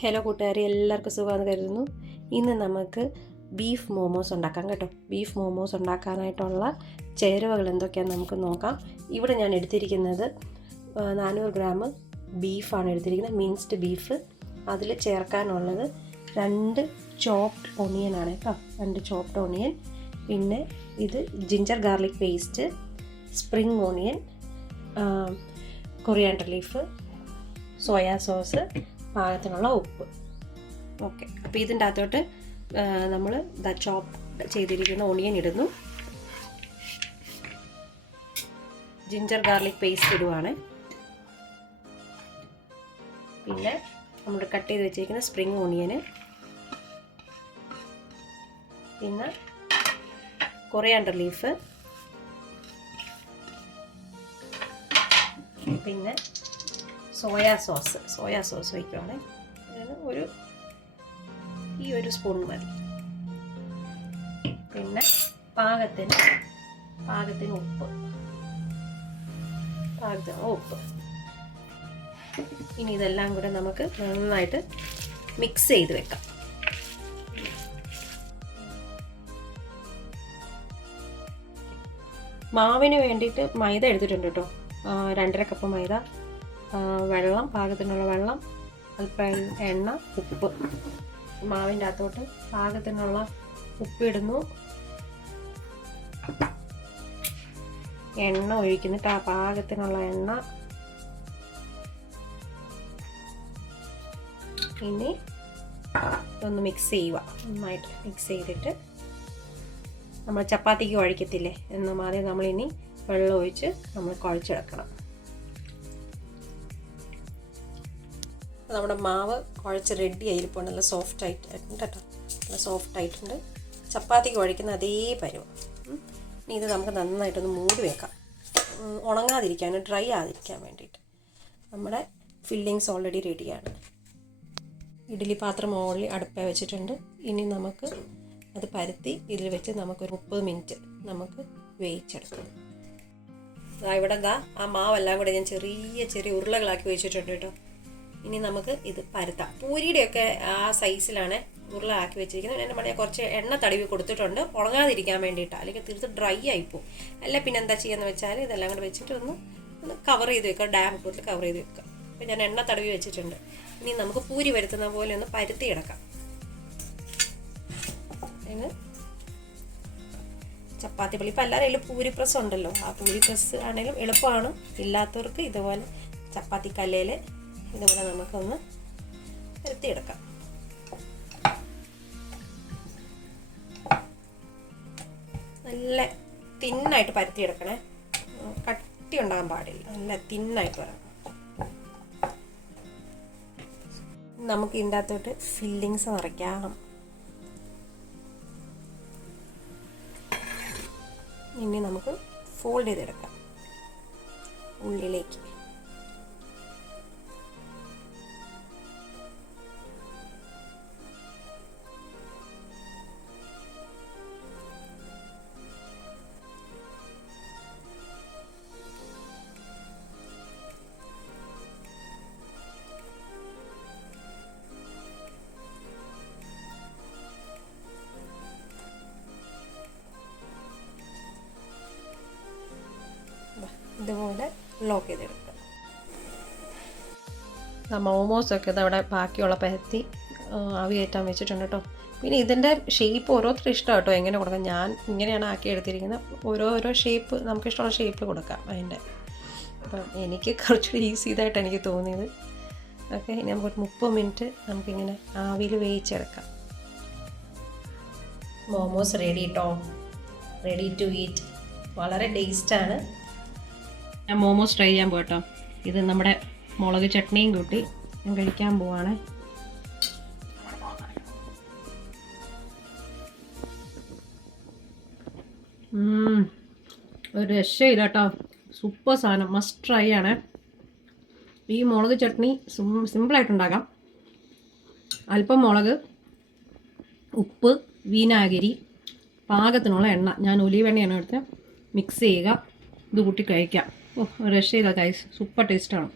Hello കൂട്ടുകാരെ, എല്ലാവർക്കും സുഖമാണെന്ന് കരുതുന്നു. ഇന്ന് നമുക്ക് ബീഫ് മോമോസ് ഉണ്ടാക്കാം കേട്ടോ. ബീഫ് മോമോസ് ഉണ്ടാക്കാനായിട്ടുള്ള ചേരുവകൾ എന്തൊക്കെയാണെന്ന് നമുക്ക് നോക്കാം. ഇവിടെ ഞാൻ എടുത്തിരിക്കുന്നത് 400 ഗ്രാം ബീഫാണ് എടുത്തിരിക്കുന്നത്, മിൻസ്ഡ് ബീഫ്. അതിൽ ചേർക്കാനുള്ളത് 2 ചോപ്ഡ് ഓണിയനാണ് കേട്ടോ, 2 ചോപ്ഡ് ഓണിയൻ. പിന്നെ ഇത് ginger garlic paste, spring onion, coriander leaf, soya sauce, പാകത്തിനുള്ള ഉപ്പ്. ഓക്കെ, അപ്പോൾ ഇതിൻ്റെ അകത്തോട്ട് നമ്മൾ ചോപ്പ് ചെയ്തിരിക്കുന്ന ഓണിയൻ ഇടുന്നു. ജിഞ്ചർ ഗാർലിക് പേസ്റ്റ് ഇടുവാണ്. പിന്നെ നമ്മൾ കട്ട് ചെയ്ത് വെച്ചിരിക്കുന്ന സ്പ്രിംഗ് ഓണിയന്, പിന്നെ കൊറിയാണ്ടർ ലീഫ്, പിന്നെ സോയാ സോസ് വയ്ക്കുവാണ്. അതിന് ഈ ഒരു സ്പൂൺ മതി. പിന്നെ പാകത്തിന് ഉപ്പ്. ഇനി ഇതെല്ലാം കൂടെ നമുക്ക് നന്നായിട്ട് മിക്സ് ചെയ്ത് വെക്കാം. മാവിന് വേണ്ടിയിട്ട് മൈദ എടുത്തിട്ടുണ്ട് കേട്ടോ, 2.5 കപ്പ് മൈദ, വെള്ളം, പാകത്തിനുള്ള വെള്ളം, അല്പം എണ്ണ, ഉപ്പ്. മാവിൻ്റെ അകത്തോട്ട് പാകത്തിനുള്ള ഉപ്പിടുന്നു, എണ്ണ ഒഴിക്കുന്നിട്ട് ആ പാകത്തിനുള്ള എണ്ണ. ഇനി ഒന്ന് മിക്സ് ചെയ്യുക, നന്നായിട്ട് മിക്സ് ചെയ്തിട്ട് നമ്മൾ ചപ്പാത്തിക്ക് കുഴക്കത്തില്ലേ എന്ന മാതിരി നമ്മളിനി വെള്ളം ഒഴിച്ച് നമ്മൾ കുഴച്ചെടുക്കണം. നമ്മുടെ മാവ് കുഴച്ച് റെഡി ആയിരിപ്പോൾ നല്ല സോഫ്റ്റ് ആയിട്ടുണ്ട് കേട്ടോ, നല്ല സോഫ്റ്റ് ആയിട്ടുണ്ട്. ചപ്പാത്തിക്ക് കുഴക്കുന്ന അതേ പരുവം. ഇനി ഇത് നമുക്ക് നന്നായിട്ടൊന്ന് മൂടി വെക്കാം, ഉണങ്ങാതിരിക്കാൻ, ഡ്രൈ ആകാതിരിക്കാൻ വേണ്ടിയിട്ട്. നമ്മുടെ ഫില്ലിങ്സ് ഓൾറെഡി റെഡിയാണ്. ഇഡ്ഡലി പാത്രം ഓൾറെഡി അടുപ്പേ വെച്ചിട്ടുണ്ട്. ഇനി നമുക്ക് അത് പരത്തി ഇതിൽ വെച്ച് നമുക്കൊരു 30 മിനിറ്റ് നമുക്ക് വേവിച്ചെടുക്കാം. ഇവിടെ ആ മാവെല്ലാം കൂടെ ഞാൻ ചെറിയ ഉരുളകളാക്കി വെച്ചിട്ടുണ്ട് കേട്ടോ. ഇനി നമുക്ക് ഇത് പരത്താം. പൂരിയുടെയൊക്കെ ആ സൈസിലാണ് ഉരുളയാക്കി വെച്ചിരിക്കുന്നത്. എൻ്റെ മണിയാ കുറച്ച് എണ്ണ തടവി കൊടുത്തിട്ടുണ്ട്, ഉണങ്ങാതിരിക്കാൻ വേണ്ടിയിട്ടാണ്, അല്ലെങ്കിൽ തീർത്ത് ഡ്രൈ ആയിപ്പോവും. അല്ല പിന്നെ എന്താ ചെയ്യുന്നത് വെച്ചാൽ ഇതെല്ലാം കൂടെ വെച്ചിട്ട് ഒന്ന് കവർ ചെയ്ത് വെക്കുക, ഡാം പോലത്തിൽ കവർ ചെയ്ത് വെക്കുക. അപ്പോൾ ഞാൻ എണ്ണ തടവി വെച്ചിട്ടുണ്ട്. ഇനി നമുക്ക് പൂരി വരുത്തുന്ന പോലെ ഒന്ന് പരത്തി എടുക്കാം. അതിന് ചപ്പാത്തി പള്ളി ഇപ്പം എല്ലാവരും പൂരി പ്രസ് ഉണ്ടല്ലോ, ആ പൂരി പ്രസ് ആണെങ്കിലും എളുപ്പമാണ്. ഇല്ലാത്തവർക്ക് ഇതുപോലെ ചപ്പാത്തി കല്ലയിൽ ഇതുപോലെ നമുക്കൊന്ന് പരത്തിയെടുക്കാം. നല്ല തിന്നായിട്ട് പരത്തിയെടുക്കണേ, കട്ടി ഉണ്ടാകാൻ പാടില്ല, നല്ല തിന്നായിട്ട് വരണം. നമുക്ക് ഇതിൻ്റെ അകത്തോട്ട് ഫില്ലിങ്സ് നിറയ്ക്കാം. ഇനി നമുക്ക് ഫോൾഡ് ചെയ്തെടുക്കാം ഉള്ളിലേക്ക്. ഇതുപോലെ ലോക്ക് ചെയ്തെടുക്കുക. മോമോസൊക്കെ ഇതവിടെ ബാക്കിയുള്ള പരത്തി ആവി കയറ്റാൻ വെച്ചിട്ടുണ്ട് കേട്ടോ. പിന്നെ ഇതിൻ്റെ ഷേപ്പ് ഓരോരുത്തരും ഇഷ്ടം കേട്ടോ, എങ്ങനെ കൊടുക്കാം. ഞാൻ ഇങ്ങനെയാണ് ആക്കി എടുത്തിരിക്കുന്നത്. ഓരോ ഷേപ്പ് നമുക്കിഷ്ടമുള്ള ഷേപ്പ് കൊടുക്കാം അതിൻ്റെ. അപ്പം എനിക്ക് കുറച്ചുകൂടി ഈസി ഇതായിട്ട് എനിക്ക് തോന്നിയത്. ഓക്കെ, ഇനി നമുക്കൊരു 30 മിനിറ്റ് നമുക്കിങ്ങനെ ആവിയിൽ വേവിച്ചെടുക്കാം. മോമോസ് റെഡി കേട്ടോ, റെഡി ടു ഈറ്റ്. വളരെ ടേസ്റ്റാണ്. ഞാൻ മോമോസ് ട്രൈ ചെയ്യാൻ പോകട്ടോ. ഇത് നമ്മുടെ മുളക് ചട്നിയും കൂട്ടി ഞാൻ കഴിക്കാൻ പോവാണ്. ഒരു രക്ഷയില്ല കേട്ടോ, സൂപ്പർ സാധനം, മസ്റ്റ് ട്രൈ ആണ്. ഈ മുളക് ചട്നി സിമ്പിളായിട്ടുണ്ടാക്കാം. അല്പം മുളക്, ഉപ്പ്, വിനാഗിരി, പാകത്തിനുള്ള എണ്ണ, ഞാൻ ഒലീവ് എണ്ണയാണ് എടുത്ത്, മിക്സ് ചെയ്യുക, ഇത് കൂട്ടി കഴിക്കാം. ഓ, രക്ഷയില്ല ഗൈസ്, സൂപ്പർ ടേസ്റ്റാണ്.